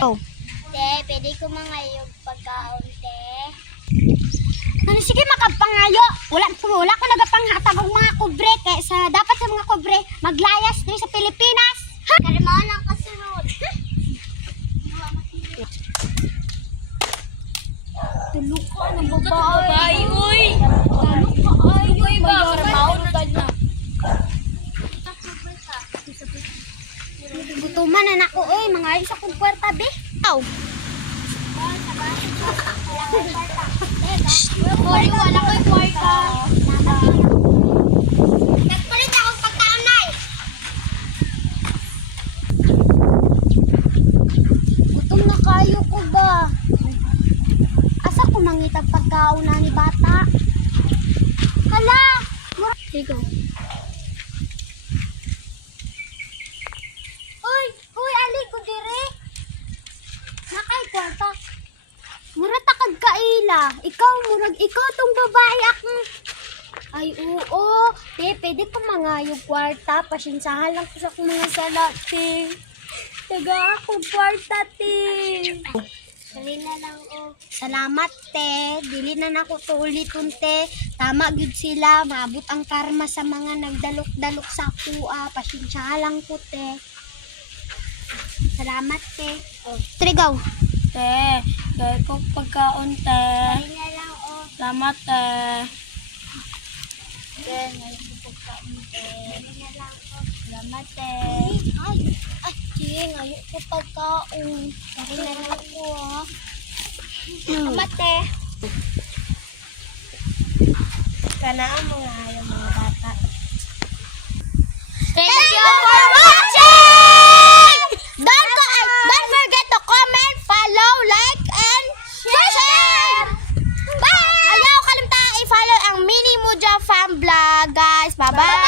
Oh. Te, pwede ko mangayog pagkaon, te. Ano, sige, makapangayo. Wala ko nagapanghatag ang mga kubre. Kaya dapat sa mga kubre, maglayas dito sa Pilipinas. Ha? Karamahan lang kasunod. Tulog ka ng babae. Uy! Tulog ka ay. Uy, ba? Karamahan ka na. Gutuman na nako, oy. Mga ayos akong puwerta, be. Ow. Sorry, wala ko yung kwarta. Nagpalit akong pagkaon, Nay. Gutom na kayo ko ba? Asa ko mangitag pagkaon na ni bata? Hala! Sige. Uy, ali ko dire. Nakay kwarta. Murag takag kaila. Ikaw tong babae akong. Ay, oo. Pwede ko mangayog kwarta. Pasyensahan lang ko sa akong mga salati. Taga ako kwarta, te. Dali na lang, oh. Salamat, te. Dili na nako tuliton, te. Tama gyud sila. Maabot ang karma sa mga nagdalok-dalok sa kuha. Pasensya lang ko, te. Salamat, te. Oh, trigaw. Te, gawin ko pagkaon, te. Dali na lang, oh. Salamat, te. Te, ngayon ko pagkaon, te. Dali na lang, oh. Salamat, te. Te, ngayon ko pagkaon. Dali na lang ako, ah. Salamat, te. Kana ang mga ayaw mga bata. Thank you for watching! Don't forget to comment, follow, like, and share! Bye! Ayaw kalimtaan i-follow ang Mini Muja Fam Vlog, guys. Bye-bye!